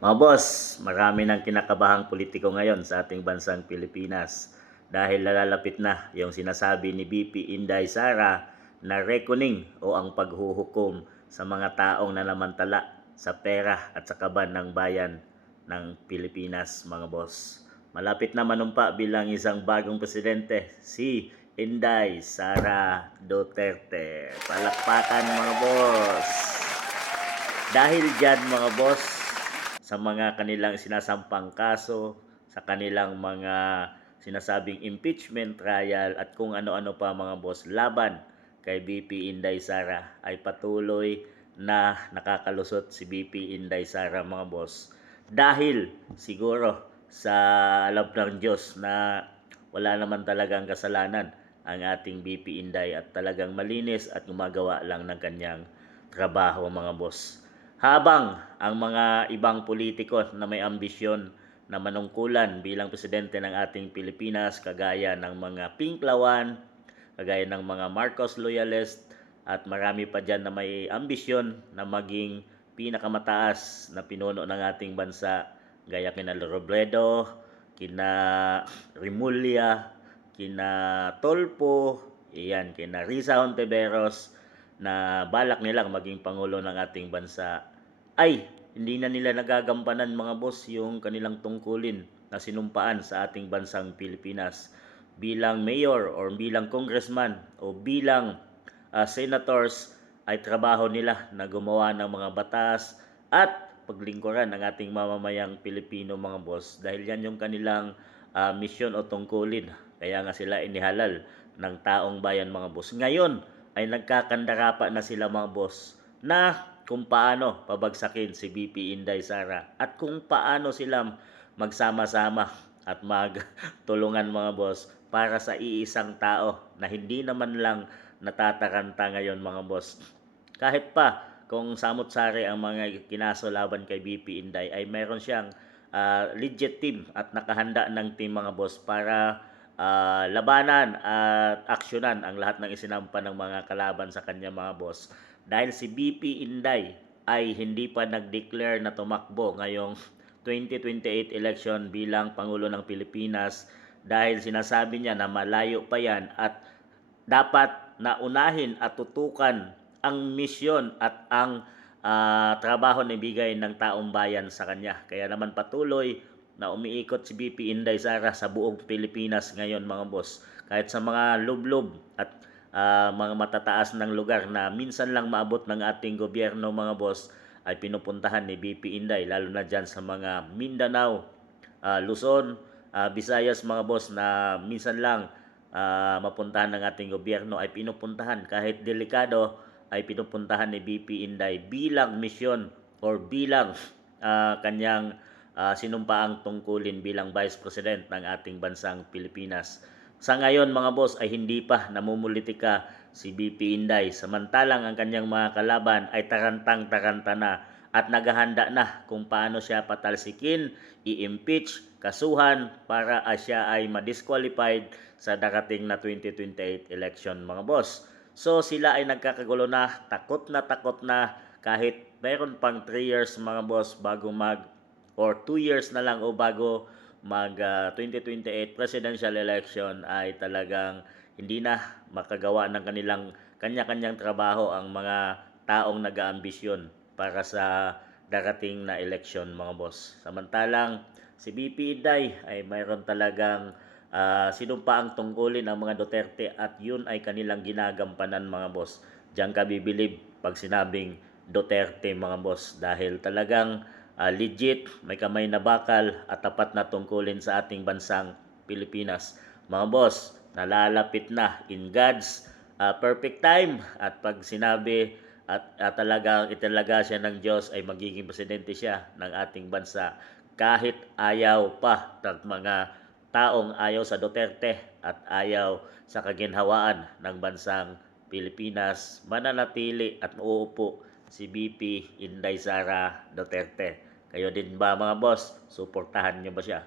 Mga boss, marami ng kinakabahang politiko ngayon sa ating bansang Pilipinas dahil nalalapit na yung sinasabi ni VP Inday Sara na reckoning o ang paghuhukom sa mga taong nanamantala sa pera at sa kaban ng bayan ng Pilipinas, mga boss. Malapit na manumpa bilang isang bagong presidente, si Inday Sara Duterte. Palakpakan, mga boss! Dahil dyan, mga boss, sa mga kanilang sinasampang kaso, sa kanilang mga sinasabing impeachment trial at kung ano-ano pa, mga boss, laban kay BP Inday Sara, ay patuloy na nakakalusot si BP Inday Sara, mga boss. Dahil siguro sa alam ng Diyos na wala naman talagang kasalanan ang ating BP Inday at talagang malinis at gumagawa lang ng kanyang trabaho, mga boss. Habang ang mga ibang politiko na may ambisyon na manungkulan bilang presidente ng ating Pilipinas, kagaya ng mga Pinklawan, kagaya ng mga Marcos loyalist, at marami pa dyan na may ambisyon na maging pinakamataas na pinuno ng ating bansa, gaya kina Robredo, kina Rimulya, kina Tolpo, iyan, kina Risa Hontiveros, na balak nilang maging pangulo ng ating bansa, ay hindi na nila nagagampanan, mga boss, yung kanilang tungkulin na sinumpaan sa ating bansang Pilipinas bilang mayor or bilang congressman o bilang senators. Ay trabaho nila na gumawa ng mga batas at paglingkuran ng ating mamamayang Pilipino, mga boss, dahil yan yung kanilang misyon o tungkulin. Kaya nga sila inihalal ng taong bayan, mga boss. Ngayon ay nagkakandara pa na sila, mga boss, na kung paano pabagsakin si BP Inday Sara at kung paano sila magsama-sama at magtulungan, mga boss, para sa iisang tao na hindi naman lang natataranta ngayon, mga boss. Kahit pa kung samot-sari ang mga kinaso laban kay BP Inday, ay meron siyang legit team at nakahanda ng team, mga boss, para labanan at aksyonan ang lahat ng isinampa ng mga kalaban sa kanya, mga boss. Dahil si BP Inday ay hindi pa nag-declare na tumakbo ngayong 2028 election bilang Pangulo ng Pilipinas, dahil sinasabi niya na malayo pa yan at dapat na unahin at tutukan ang misyon at ang trabaho na ibigay ng taong bayan sa kanya. Kaya naman patuloy na umiikot si BP Inday Sara sa buong Pilipinas ngayon, mga boss. Kahit sa mga lublob at mga matataas ng lugar na minsan lang maabot ng ating gobyerno, mga boss, ay pinupuntahan ni BP Inday, lalo na dyan sa mga Mindanao, Luzon, Visayas, mga boss, na minsan lang mapuntahan ng ating gobyerno, ay pinupuntahan. Kahit delikado, ay pinupuntahan ni BP Inday bilang misyon or bilang kanyang sinumpaang tungkulin bilang Vice President ng ating bansang Pilipinas. Sa ngayon, mga boss, ay hindi pa namumulitika si BP Inday, samantalang ang kanyang mga kalaban ay tarantang-taranta na at naghahanda na kung paano siya patalsikin, i-impeach, kasuhan para siya ay ma-disqualified sa darating na 2028 election, mga boss. So sila ay nagkakagulo na takot na kahit mayroon pang 3 years, mga boss, bago or 2 years na lang o bago mag 2028 presidential election, ay talagang hindi na makagawa ng kanya-kanyang trabaho ang mga taong nag-aambisyon para sa darating na election, mga boss. Samantalang si BP Inday ay mayroon talagang sinumpaang tungkulin ang mga Duterte at yun ay kanilang ginagampanan, mga boss. Diyan ka bibilib pag sinabing Duterte, mga boss, dahil talagang legit, may kamay na bakal at tapat na tungkulin sa ating bansang Pilipinas. Mga boss, nalalapit na in God's perfect time, at pag sinabi at talagang italaga siya ng Diyos, ay magiging presidente siya ng ating bansa kahit ayaw pa ng mga taong ayaw sa Duterte at ayaw sa kaginhawaan ng bansang Pilipinas. Mananatili at uupo si BP Inday Sara Duterte. Kayo din ba, mga boss? Suportahan niyo ba siya?